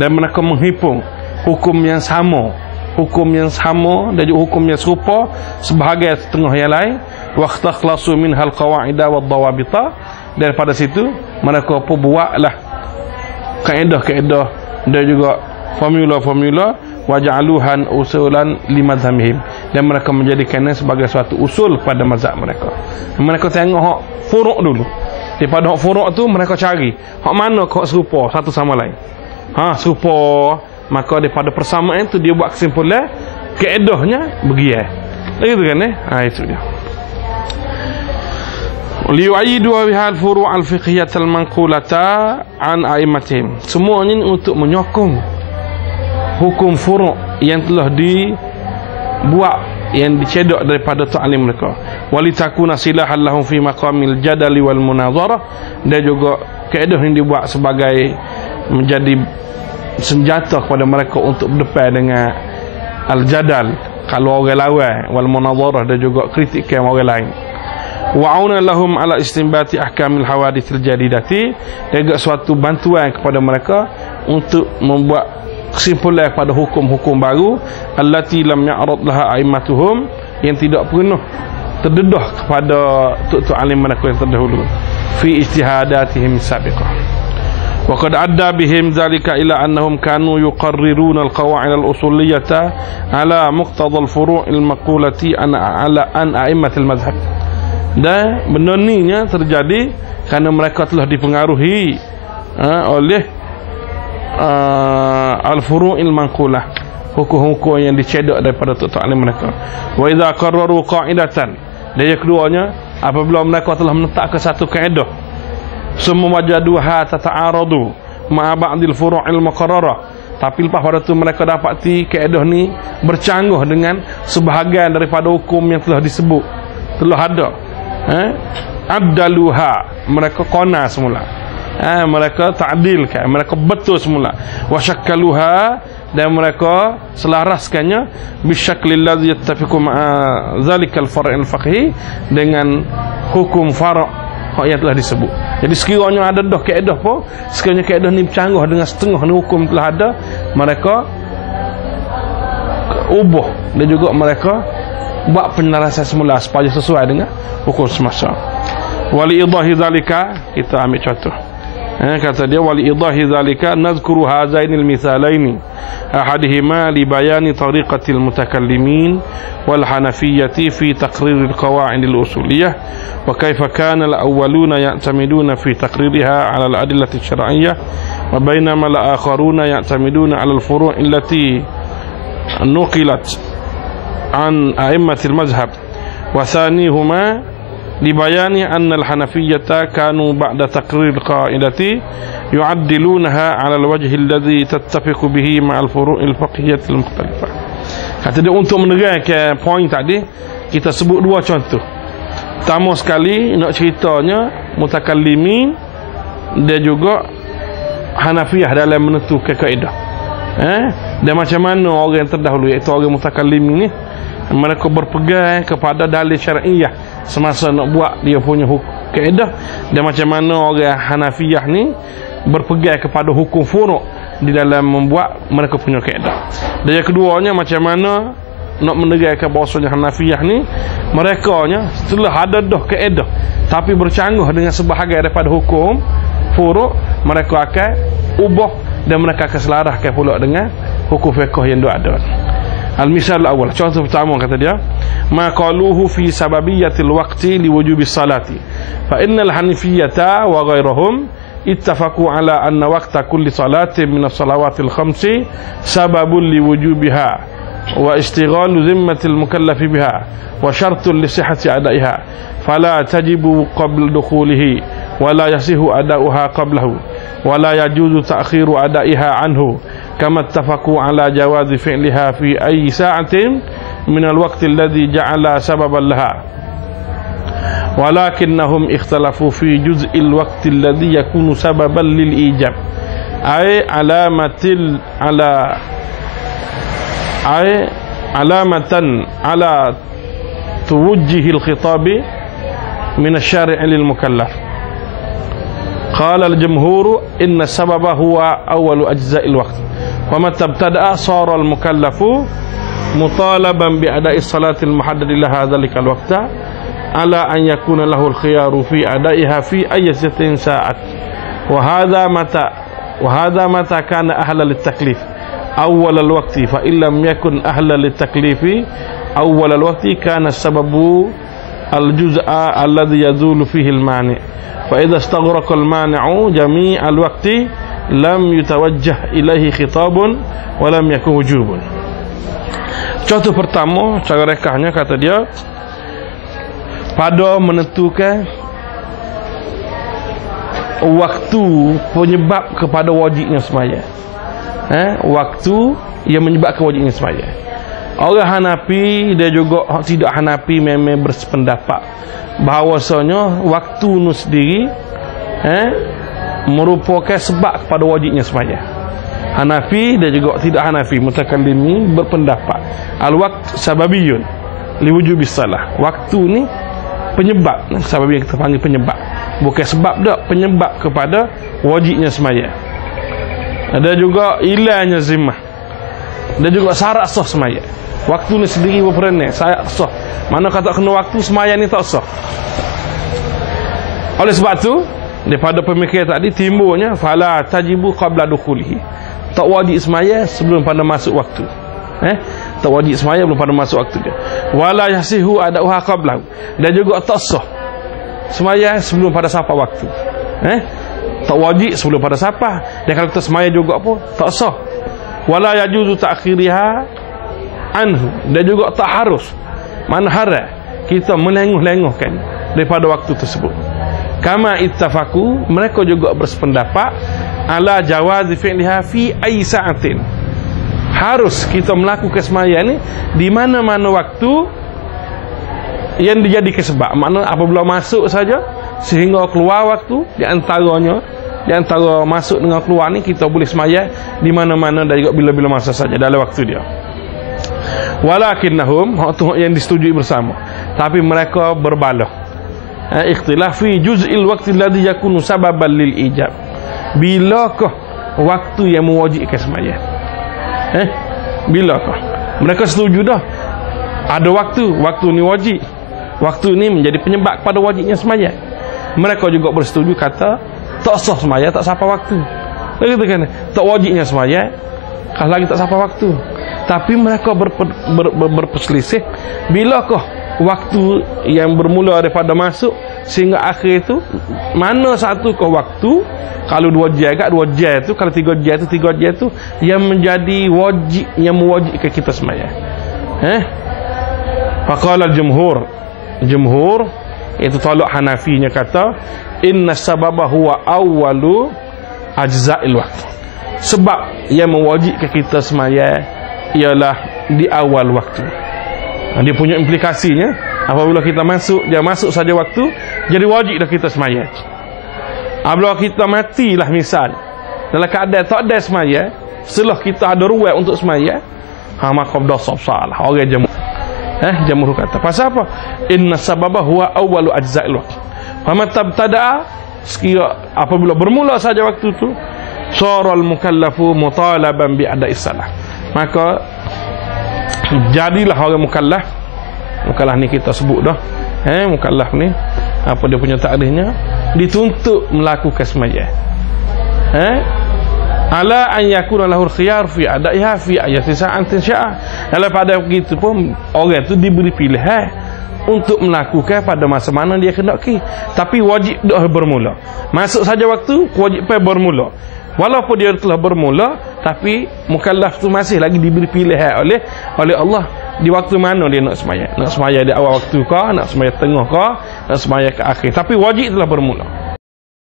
dan mereka menghipung hukum yang sama dan juga hukum yang serupa sebahagian setengah yang lain, waqtakhlasu minhal qawaida wad dawabita, daripada situ mereka pun buatlah kaedah-kaedah dan juga formula-formula, waja'aluhan usulan limadzhamihim, dan mereka menjadikannya sebagai suatu usul pada mazhab mereka. Mereka tengok hak furuk dulu. Daripada hak furuk tu mereka cari hak mana kok serupa satu sama lain. Serupa, maka daripada persamaan itu dia buat kesimpulan kaedahnya begitu. Begitu kan itu dia. Liyu'ayyidu bihal furu' al-fiqhiyyah al-manqulata an a'immatihim. Semuanya ini untuk menyokong hukum furu' yang telah dibuat, yang dicedok daripada ta'lim mereka. Walitakuna silahan lahum fi maqamil jadali wal munazarah, dan juga kaedah yang dibuat sebagai menjadi senjata kepada mereka untuk berdepan dengan al-jadal kalau orang lawan, wal munazarah, dan juga kritik orang lain. Wa'auna lahum ala istinbati ahkamil hawadithil jadidati, dan juga suatu bantuan kepada mereka untuk membuat kesimpulan kepada hukum-hukum baru allati lam ya'rad laha a'immatuhum, yang tidak pernah terdedah kepada tuk-tuk alim mereka yang terdahulu fi ijtihadatihim sabiqah. Wa qad adda bihim zalika ila annahum kanu yuqarriruna al-qawa'id al-usuliyyata ala muqtada al-furu' al-maqulati an a'immatil madhhab. Dan benda ni terjadi kerana mereka telah dipengaruhi oleh al-furu'il manqulah, hukum-hukum yang dicedok daripada tuk-tuk alim mereka. Wa idza qarraru qa'idatan, dan yang keduanya apabila mereka telah menetapkan satu kaedah, summa wajaduha tata'aradu ma'a ba'dil furu'il muqarrarah, tapi lepas pada tu mereka dapati kaedah ni bercanggah dengan sebahagian daripada hukum yang telah disebut, telah ada, abdaluha, mereka qana semula, mereka ta'dilkan, mereka betul semula, wa syakkaluha, dan mereka selaraskannya bisyaklil ladzi yattafiqu ma'a zalikal far'il faqhi, dengan hukum far' yang telah disebut. Jadi sekiranya ada dah kaedah pun, sekiranya kaedah ni bercanggah dengan setengah ni hukum telah ada, mereka ubah dan juga mereka buat penyelarasan semula supaya sesuai dengan hukum semasa. Wali idahi zalika, kita ambil contoh. Kata dia, wali idahi zalika nazkuru hazainil mithalaini ahadihima li bayani tariqatil mutakallimin wal hanafiyyati fi taqriril qawa'idil usuliyah wa kaifa kana al-awwaluna ya'tamiduna fi taqririha 'ala al-adillati syar'iyyah wa bainama al-akharuna ya'tamiduna 'ala al-furu' allati nuqilat an a'immatil mazhab, wa thanihuma libayani anna al-hanafiyyata kanu ba'da taqrir qa'idati yu'addilunaha 'ala al-wajhi alladhi tattafiqu bihi ma'al furu'il fiqhiyyah al-mukhtalifah. Kata dia, untuk menerangkan poin tadi, kita sebut dua contoh. Pertama sekali nak ceritanya mutakallimin dan juga Hanafiyah dalam menentukan kaedah. Dan macam mana orang yang terdahulu, iaitu orang mutakallimin ni, mereka berpegang kepada dalil syar'iyyah semasa nak buat dia punya kaedah, dan macam mana orang Hanafiyah ni berpegang kepada hukum furu' di dalam membuat mereka punya kaedah. Dan yang keduanya, macam mana nak menerangkan bahawasanya Hanafiyah ni, mereka nya setelah ada dah kaedah tapi bercanggah dengan sebahagian daripada hukum furu', mereka akan ubah dan mereka akan selaraskan pula dengan hukum fiqh yang ada. Al-misal awal, contoh pertama kata dia, ma qaluhu fi sababiyatil waqti liwujubi salati fa innal hanifiyyata wa ghairahum ittafaqu ala anna waqta kulli salatin min as-salawatil khamsi sababun liwujubiha wa istighalu zimmatil mukallafi biha wa syartun li sihhati adaiha fala tajibu qabla dukhulihi wa la yasihu adauha qablahu wa la yajuzu ta'khiru adaiha anhu kama ittafaqu ala jawazi fi'liha fi ayyi sa'atin min al-waqti alladhi ja'ala sababan laha walakinnahum ikhtalafu fi juz'il waqti alladhi yakunu sababan lil ijab ay alamatan ala tuwujjihil khitabi min asy-syari' lil mukallaf. Qala al-jumhur inna sababa huwa awwalu ajza'il waqt. Wa mata ibtada'a sara al-mukallafu mutalaban bi ada'i salati al-muhaddad laha dhalika al-waqta ala an yakuna lahu al-khiyaru fi ada'iha fi ayyatin sa'at. Wa hadha mata kana ahla lit-taklif awwal al-waqti fa in lam yakun ahla lit-taklifi awwal al-waqti kana sababu al-juz'a alladhi yazulu fihi al-mani'. Fa idza istaghraqa al-mani'u jami' al-waqti lam yutawajjah ilaihi khitabun wa lam yakun wujubun. Contoh pertama, cara rekahnya kata dia pada menentukan waktu penyebab kepada wajibnya sembahyang. Waktu yang menyebabkan wajibnya sembahyang. Orang Hanafi dia juga tidak Hanafi memang bersependapat bahawasanya waktu nu sendiri merupakan sebab kepada wajibnya sembahyang. Hanafi dia juga tidak Hanafi mutakallimi berpendapat al-waqt sababiyun liwujubis salah. Waktu ni penyebab, sebab yang kita panggil penyebab, bukan sebab dak, penyebab kepada wajibnya sembahyang. Ada juga ilahnya zimmah, dan juga syarat sah sembahyang. Waktu ni sendiri berperan syarat sah. Mana kata kena waktu sembahyang ni tak sah. Oleh sebab tu daripada pemikiran tadi timbulnya fala tajibu qabla dukhulihi. Tak wajib sembahyang sebelum pada masuk waktu. Tak wajib sembahyang belum pada masuk waktu dia. Wala yasihu adauha qablahu. Dan juga tak sah sembahyang sebelum pada sampai waktu. Tak wajib sebelum pada sampai. Dan kalau kita sembahyang juga apa? Tak sah. Wala yajuzu ta'khiriha anhu. Dan juga tak harus, mana haram kita melengah-lengahkan daripada waktu tersebut. Kama ittafaku, mereka juga bersependapat ala jawazi fi'liha fi ayyi sa'atin. Harus kita melakukan sembahyang ni di mana-mana waktu yang dijadikan sebab. Makna apabila masuk saja sehingga keluar waktu, di antara masuk dengan keluar ni kita boleh sembahyang di mana-mana dan juga bila-bila masa saja dalam waktu dia. Walakinnahum yang disetujui bersama, tapi mereka berbalah ikhtilaf fi juz'il waqti alladhi yakunu sababan lil ijab. Bilakah waktu yang mewajibkan sembahyang? Bilakah? Mereka setuju dah ada waktu ni wajib, waktu ni menjadi penyebab pada wajibnya sembahyang. Mereka juga bersetuju kata tak sah sembahyang tak sampai waktu. Begitu kan? Tak wajibnya sembahyang kalau lagi tak sampai waktu. Tapi mereka berperselisih bilakah waktu yang bermula daripada masuk sehingga akhir itu, mana satu ke waktu, kalau 2 jam kat 2 jam itu, kalau 3 jam itu 3 jam itu yang menjadi wajib, yang mewajibkan kita sembahyang. Faqala al-jumhur itu tolak Hanafinya kata inna sababa huwa awwalu ajza'il waqt. Sebab yang mewajibkan kita sembahyang ialah di awal waktu. Dia punya implikasinya apabila kita masuk saja waktu, jadi wajib dah kita sembahyang. Apabila kita matilah misal dalam keadaan tak ada sembahyang, setelah kita ada ruang untuk sembahyang, maka dosa besar. Orang jumhur kata pasal apa? Inna sababa huwa awwalu ajza'il waqt. Fa mata ibtada'a, sekira apabila bermula saja waktu itu, saral mukallafu mutalaban bi ada'i salah. Maka jadilah orang mukallaf ni kita sebut dah, mukallaf ni apa dia punya takrifnya, dituntut melakukan sembahyang. Ala an yakuna lahu al-khiyar fi adaiha fi ayati sa'atin sya'a. Kalau pada begitu pun orang tu diberi pilihan untuk melakukan pada masa mana dia kendaki, tapi wajib dah bermula. Masuk saja waktu, wajib bermula. Walaupun dia telah bermula, tapi mukallaf tu masih lagi diberi pilihan oleh Allah di waktu mana dia nak sembahyang. Nak sembahyang di awal waktu kah, nak sembahyang tengah kah, nak sembahyang ke akhir, tapi wajib telah bermula.